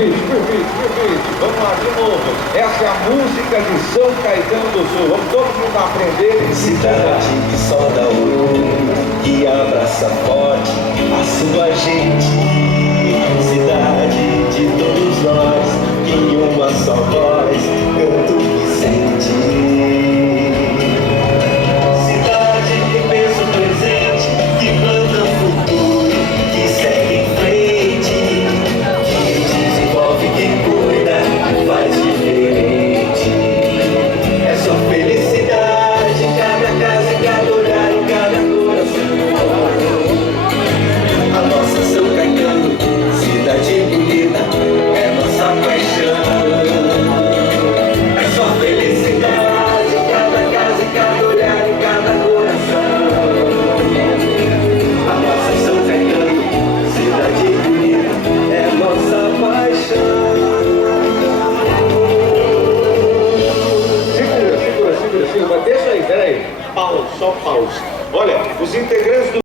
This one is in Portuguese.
Vamos lá de novo. Essa é a música de São Caetano do Sul. Vamos todo mundo aprender. Cidade que só dá orgulho, que abraça forte a sua gente. Cidade de todos nós, que em uma só voz canta o que sente. Cidade que pensa o presente, que planta o futuro, que segue em frente, que desenvolve, que cuida, faz diferente. É só felicidade em cada casa, em cada olhar, em cada coração. A nossa São Caetano, cidade bonita, é nossa paixão. É só felicidade em cada casa, em cada olhar, em cada coração. A nossa São Caetano, cidade bonita, é nossa paixão. Segura. Deixa aí, peraí. Pausa, só pausa. Olha, os integrantes do